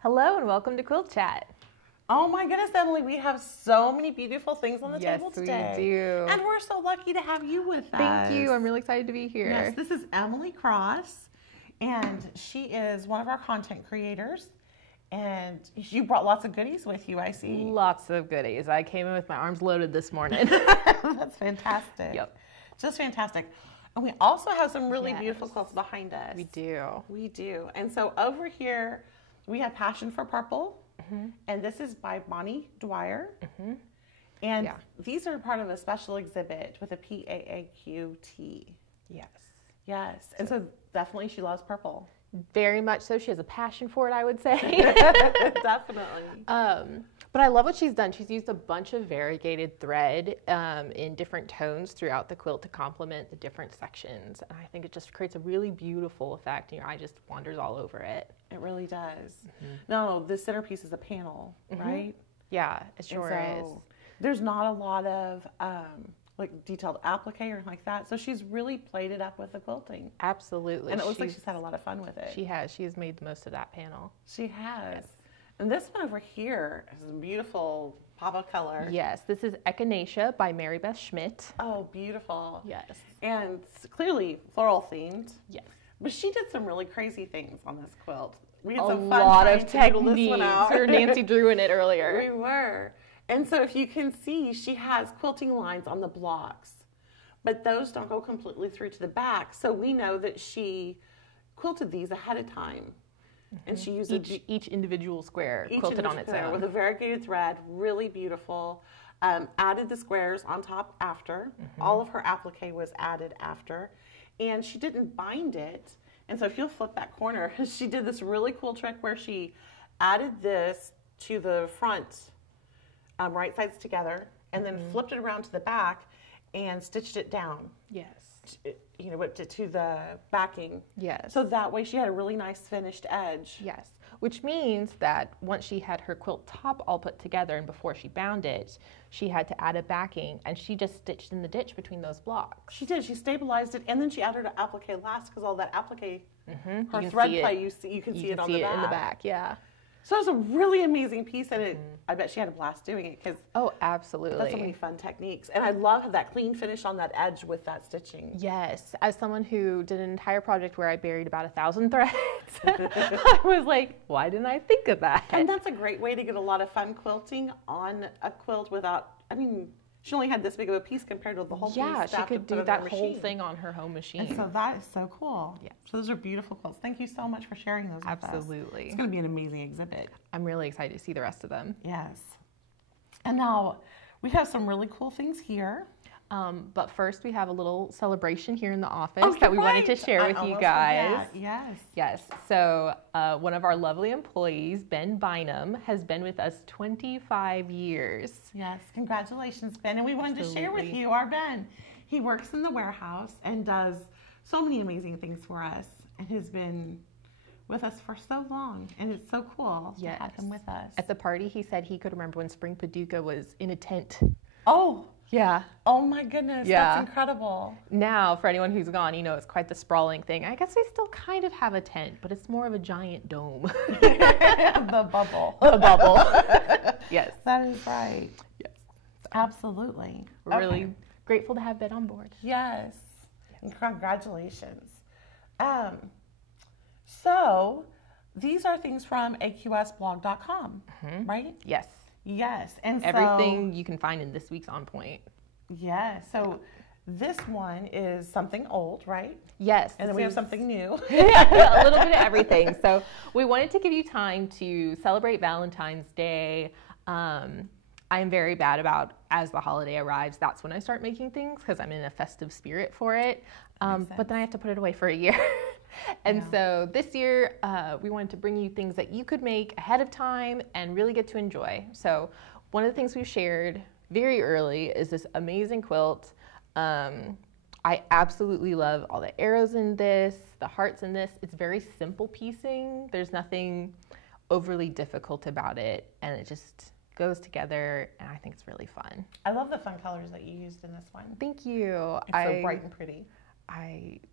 Hello and welcome to QuiltChat. Oh my goodness, Emily, we have so many beautiful things on the table today. Yes, we do. And we're so lucky to have you with us. Thank you. I'm really excited to be here. Yes, this is Emily Cross, and she is one of our content creators. And you brought lots of goodies with you, I see. Lots of goodies. I came in with my arms loaded this morning. That's fantastic. Yep. Just fantastic. And we also have some really beautiful quilts behind us. We do. We do. And so over here, we have Passion for Purple. And this is by Bonnie Dwyer. And these are part of a special exhibit with a PAAQT. Yes. Yes. And so definitely she loves purple. Very much so. She has a passion for it, I would say. Definitely. But I love what she's done. She's used a bunch of variegated thread in different tones throughout the quilt to complement the different sections. And I think it just creates a really beautiful effect, and your eye just wanders all over it. It really does. No, the centerpiece is a panel, right? Yeah, it sure is. There's not a lot of like detailed applique or anything like that. So she's really played it up with the quilting. Absolutely. And it looks like she's had a lot of fun with it. She has. She has made the most of that panel. She has. Yes. And this one over here is a beautiful papa color. Yes, this is ECHINACEA by Maribeth Schmit. Oh, beautiful. Yes. And it's clearly floral themed. Yes. But she did some really crazy things on this quilt. We had a some fun lot trying of to doodle techniques. this one out. Her Nancy drew in it earlier. We were. And so if you can see, she has quilting lines on the blocks, but those don't go completely through to the back. So we know that she quilted these ahead of time. And she used each individual square quilted on its own. With a variegated thread, really beautiful. Added the squares on top after. All of her applique was added after. And she didn't bind it. And so if you'll flip that corner, she did this really cool trick where she added this to the front, right sides together, and then flipped it around to the back and stitched it down. Yes. You know, whipped it to the backing. Yes. So that way she had a really nice finished edge. Yes. Which means that once she had her quilt top all put together and before she bound it, she had to add a backing, and she just stitched in the ditch between those blocks. She did. She stabilized it, and then she added an applique last because all that applique, her You thread see play, you can see it on the back. in the back, yeah. So it was a really amazing piece, and I bet she had a blast doing it because absolutely. That's so many fun techniques. And I love that clean finish on that edge with that stitching. Yes. As someone who did an entire project where I buried about 1,000 threads, I was like, why didn't I think of that? And that's a great way to get a lot of fun quilting on a quilt without, I mean, she only had this big of a piece compared to the whole piece. Yeah, she could do that whole thing on her home machine. And so that is so cool. Yeah. So those are beautiful quilts. Thank you so much for sharing those with us. Absolutely. It's going to be an amazing exhibit. I'm really excited to see the rest of them. Yes. And now we have some really cool things here. But first we have a little celebration here in the office that we wanted to share with you guys. Yes. Yes. So one of our lovely employees, Ben Bynum, has been with us 25 years. Yes. Congratulations, Ben. And we wanted to share with you our Ben. He works in the warehouse and does so many amazing things for us and has been with us for so long. And it's so cool to have him with us. At the party, he said he could remember when Spring Paducah was in a tent. Oh. Yeah. Oh my goodness. Yeah. That's incredible. Now, for anyone who's gone, you know, it's quite the sprawling thing. I guess we still kind of have a tent, but it's more of a giant dome. The bubble. The bubble. Yes. That is right. Yes. Absolutely. We're really grateful to have Ben on board. Yes. And congratulations. So these are things from AQSblog.com, right? Yes. Yes. And so, everything you can find in this week's On Point. Yes. So this one is something old, right? Yes. And then we have something new. A little bit of everything. So we wanted to give you time to celebrate Valentine's Day. I'm very bad about, as the holiday arrives, that's when I start making things because I'm in a festive spirit for it. But then I have to put it away for a year. And so this year, we wanted to bring you things that you could make ahead of time and really get to enjoy. So one of the things we shared very early is this amazing quilt. I absolutely love all the arrows in this, the hearts in this. It's very simple piecing. There's nothing overly difficult about it, and it just goes together, and I think it's really fun. I love the fun colors that you used in this one. Thank you. It's so bright and pretty.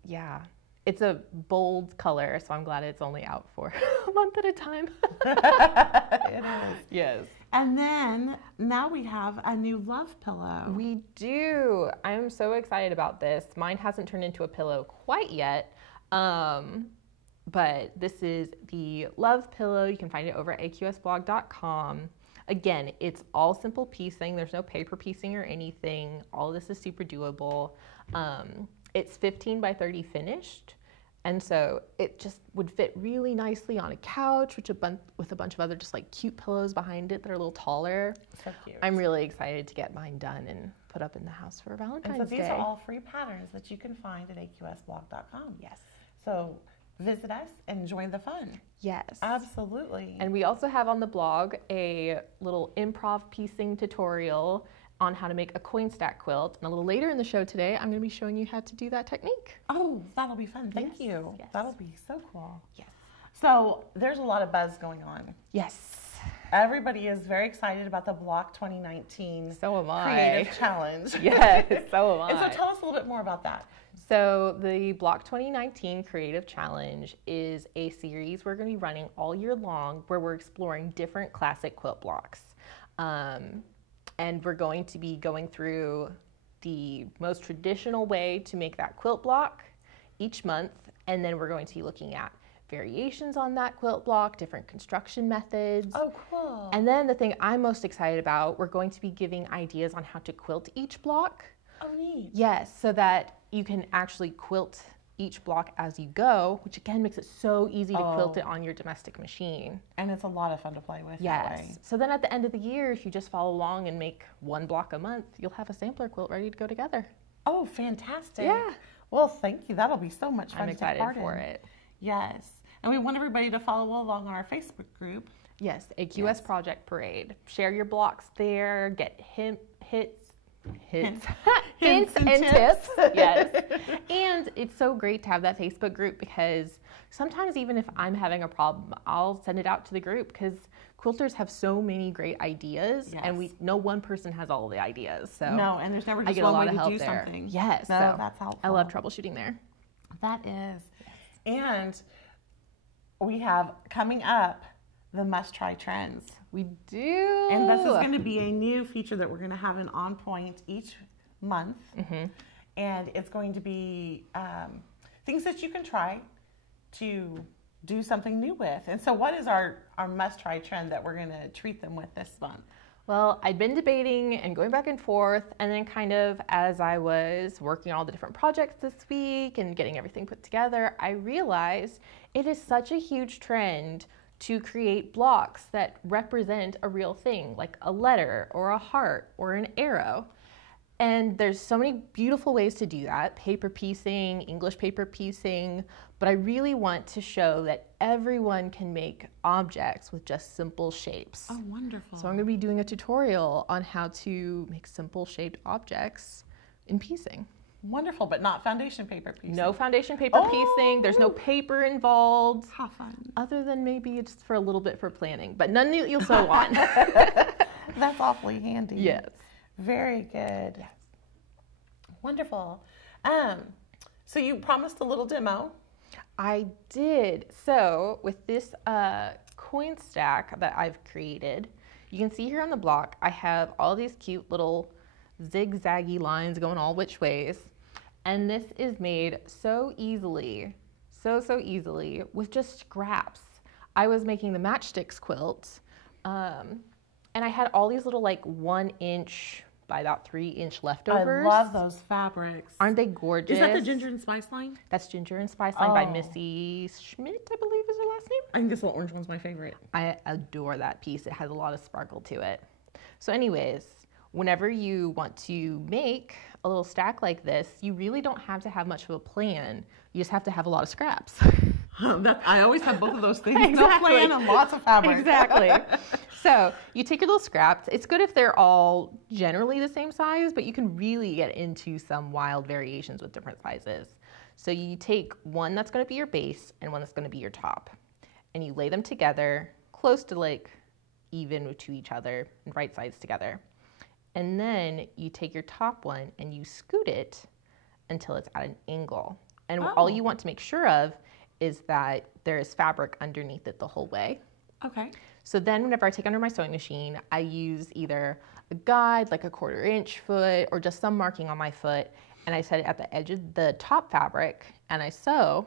Yeah. It's a bold color, so I'm glad it's only out for a month at a time. It is. Yes. And then now we have a new love pillow. We do. I'm so excited about this. Mine hasn't turned into a pillow quite yet, but this is the love pillow. You can find it over at aqsblog.com. Again, it's all simple piecing. There's no paper piecing or anything. All of this is super doable. It's 15 by 30 finished. And so it just would fit really nicely on a couch with a bunch of other just like cute pillows behind it that are a little taller. So cute. I'm really excited to get mine done and put up in the house for Valentine's Day. And so these are all free patterns that you can find at aqsblog.com. Yes. So visit us and join the fun. Yes. Absolutely. And we also have on the blog a little improv piecing tutorial on how to make a coin stack quilt. And a little later in the show today, I'm going to be showing you how to do that technique. Oh, that'll be fun. Thank Yes, you. yes. That'll be so cool. Yes. So there's a lot of buzz going on. Yes. Everybody is very excited about the Block 2019 So am I. Creative Challenge. Yes, so am I. And so tell us a little bit more about that. So the Block 2019 Creative Challenge is a series we're going to be running all year long where we're exploring different classic quilt blocks. And we're going to be going through the most traditional way to make that quilt block each month. And then we're going to be looking at variations on that quilt block, different construction methods. Oh, cool. And then the thing I'm most excited about, we're going to be giving ideas on how to quilt each block. Oh, neat. Yes, so that you can actually quilt each block as you go, which again makes it so easy to quilt it on your domestic machine. And it's a lot of fun to play with. Yes. That way. So then at the end of the year, if you just follow along and make one block a month, you'll have a sampler quilt ready to go together. Oh, fantastic. Yeah. Well, thank you. That'll be so much fun I'm to excited take part for in. it. Yes. And we want everybody to follow along on our Facebook group. Yes, AQS Project Parade. Share your blocks there, get hints and tips. Yes. And it's so great to have that Facebook group because sometimes even if I'm having a problem, I'll send it out to the group because quilters have so many great ideas and no one person has all the ideas. So no, and there's never I just get a one lot way of to help do there. something. Yes. No, so that's helpful. I love troubleshooting there. That is. And we have coming up the must-try trends. We do. And this is going to be a new feature that we're going to have in On Point each month. Mm-hmm. And it's going to be things that you can try to do something new with. And so what is our must-try trend that we're going to treat them with this month? Well, I'd been debating and going back and forth, and then kind of as I was working on all the different projects this week and getting everything put together, I realized it is such a huge trend to create blocks that represent a real thing, like a letter or a heart or an arrow. And there's so many beautiful ways to do that, paper piecing, English paper piecing, but I really want to show that everyone can make objects with just simple shapes. Oh, wonderful. So I'm going to be doing a tutorial on how to make simple shaped objects in piecing. Wonderful, but not foundation paper piecing. No foundation paper piecing. There's no paper involved. How fun. Other than maybe it's for a little bit for planning, but none that you'll sew on. That's awfully handy. Yes. Very good. Yes. Wonderful. So you promised a little demo. I did. So with this coin stack that I've created, you can see here on the block, I have all these cute little zigzaggy lines going all which ways. And this is made so easily, so easily with just scraps. I was making the matchsticks quilt, and I had all these little like 1 inch by about 3 inch leftovers. I love those fabrics. Aren't they gorgeous? Is that the Ginger and Spice line? That's Ginger and Spice line by Missy Schmit, I believe is her last name. I think this little orange one's my favorite. I adore that piece. It has a lot of sparkle to it. So anyways, whenever you want to make a little stack like this, you really don't have to have much of a plan. You just have to have a lot of scraps. I always have both of those things. Exactly. No plan and lots of fabric. Exactly. So you take your little scraps. It's good if they're all generally the same size, but you can really get into some wild variations with different sizes. So you take one that's going to be your base and one that's going to be your top, and you lay them together close to like even to each other and right sides together. And then you take your top one and you scoot it until it's at an angle. And all you want to make sure of is that there is fabric underneath it the whole way. Okay. So then whenever I take under my sewing machine, I use either a guide, like a 1/4 inch foot, or just some marking on my foot, and I set it at the edge of the top fabric, and I sew.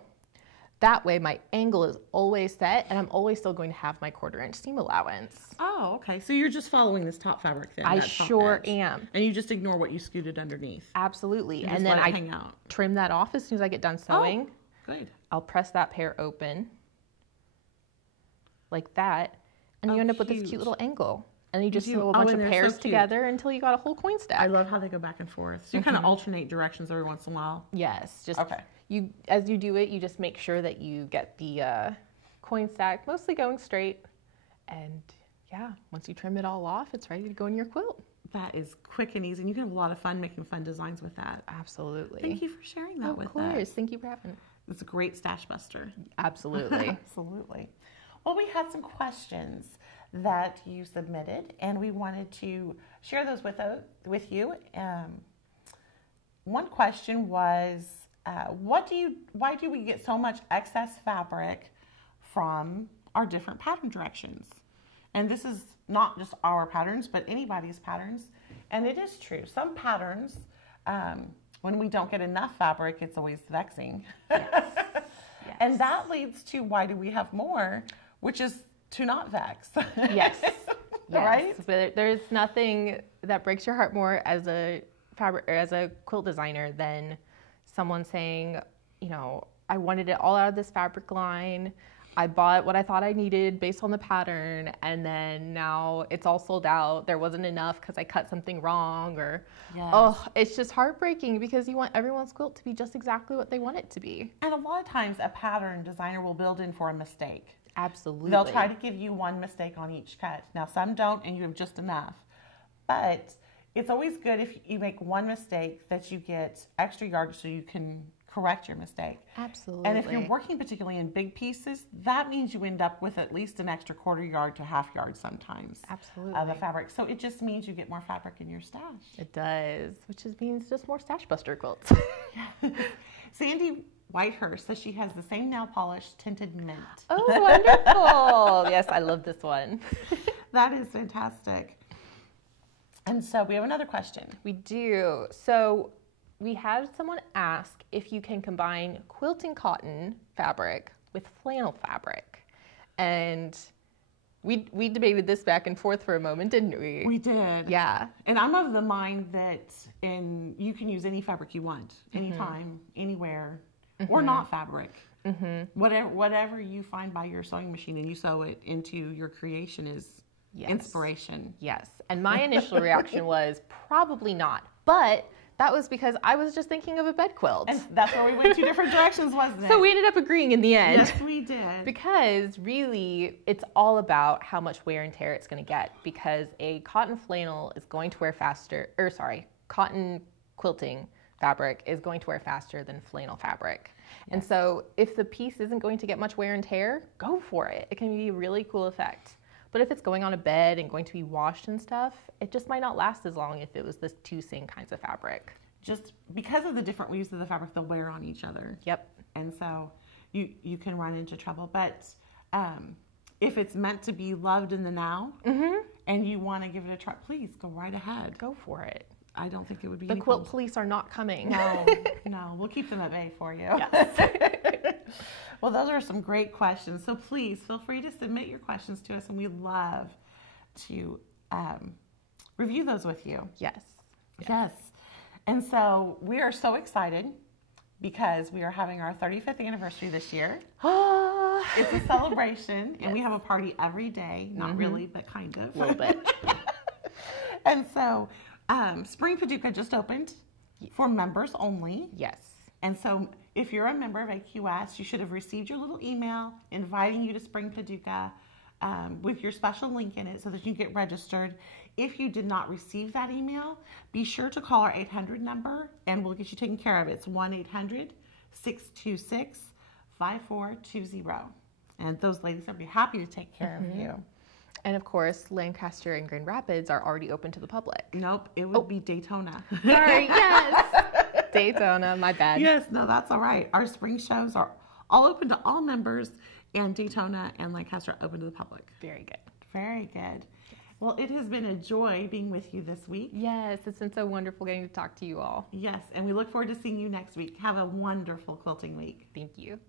That way my angle is always set, and I'm always still going to have my 1/4 inch seam allowance. Oh, okay. So you're just following this top fabric then? I sure am. And you just ignore what you scooted underneath? Absolutely. And then I hang out. Trim that off as soon as I get done sewing. Oh, good. I'll press that pair open like that, and you end up with this cute little angle. And you just sew a bunch of pairs together until you got a whole coin stack. I love how they go back and forth. So you kind of alternate directions every once in a while. Yes. Just as you do it, you just make sure that you get the coin stack mostly going straight. And yeah, once you trim it all off, it's ready to go in your quilt. That is quick and easy. And you can have a lot of fun making fun designs with that. Absolutely. Thank you for sharing that with us. Of course. Thank you for having me. It's a great stash buster. Absolutely. Absolutely. Well, we had some questions that you submitted, and we wanted to share those with you. One question was, why do we get so much excess fabric from our different pattern directions? And this is not just our patterns, but anybody's patterns. And it is true. Some patterns, when we don't get enough fabric, it's always vexing. Yes. Yes. And that leads to why do we have more, which is to not vex. Yes. Right? But there's nothing that breaks your heart more as a quilt designer than someone saying, you know, I wanted it all out of this fabric line. I bought what I thought I needed based on the pattern, and then now it's all sold out. There wasn't enough because I cut something wrong, or it's just heartbreaking because you want everyone's quilt to be just exactly what they want it to be. And a lot of times a pattern designer will build in for a mistake. Absolutely. They'll try to give you one mistake on each cut. Now some don't, and you have just enough. But it's always good if you make one mistake that you get extra yardage so you can correct your mistake. Absolutely. And if you're working particularly in big pieces, that means you end up with at least an extra 1/4 yard to 1/2 yard sometimes. Absolutely. Of the fabric. So it just means you get more fabric in your stash. It does, which means just more stash buster quilts. Sandy Whitehurst says she has the same nail polish tinted mint. Oh, wonderful. Yes, I love this one. That is fantastic. And so we have another question. We do. So we had someone ask if you can combine quilting cotton fabric with flannel fabric. And we debated this back and forth for a moment, didn't we? We did. Yeah. And I'm of the mind that you can use any fabric you want, anytime, anywhere, or not fabric. Whatever you find by your sewing machine and you sew it into your creation is inspiration. Yes. And my initial reaction was probably not. But that was because I was just thinking of a bed quilt. And that's where we went two different directions, wasn't it? So we ended up agreeing in the end. Yes, we did. Because really, it's all about how much wear and tear it's going to get. Because a cotton flannel is going to wear faster, cotton quilting fabric is going to wear faster than flannel fabric. Yes. And so if the piece isn't going to get much wear and tear, go for it. It can be a really cool effect. But if it's going on a bed and going to be washed and stuff, it just might not last as long if it was the two same kinds of fabric. Just because of the different weaves of the fabric, they'll wear on each other. Yep. And so you can run into trouble. But if it's meant to be loved in the now and you want to give it a try, please go right ahead. Go for it. I don't think it would be The quilt police are not coming. No, no. We'll keep them at bay for you. Yes. Well, those are some great questions. So please feel free to submit your questions to us, and we'd love to review those with you. Yes. Yes. And so we are so excited because we are having our 35th anniversary this year. It's a celebration, and we have a party every day. Not really, but kind of. A little bit. And so Spring Paducah just opened for members only. Yes. And so if you're a member of AQS, you should have received your little email inviting you to Spring Paducah with your special link in it so that you get registered. If you did not receive that email, be sure to call our 800 number and we'll get you taken care of. It's 1-800-626-5420. And those ladies will be happy to take care of you. And of course, Lancaster and Grand Rapids are already open to the public. Nope, it would be Daytona. Sorry, yes. Daytona, my bad. Yes, no, that's all right. Our spring shows are all open to all members, and Daytona and Lancaster are open to the public. Very good. Very good. Well, it has been a joy being with you this week. Yes, it's been so wonderful getting to talk to you all. Yes, and we look forward to seeing you next week. Have a wonderful quilting week. Thank you.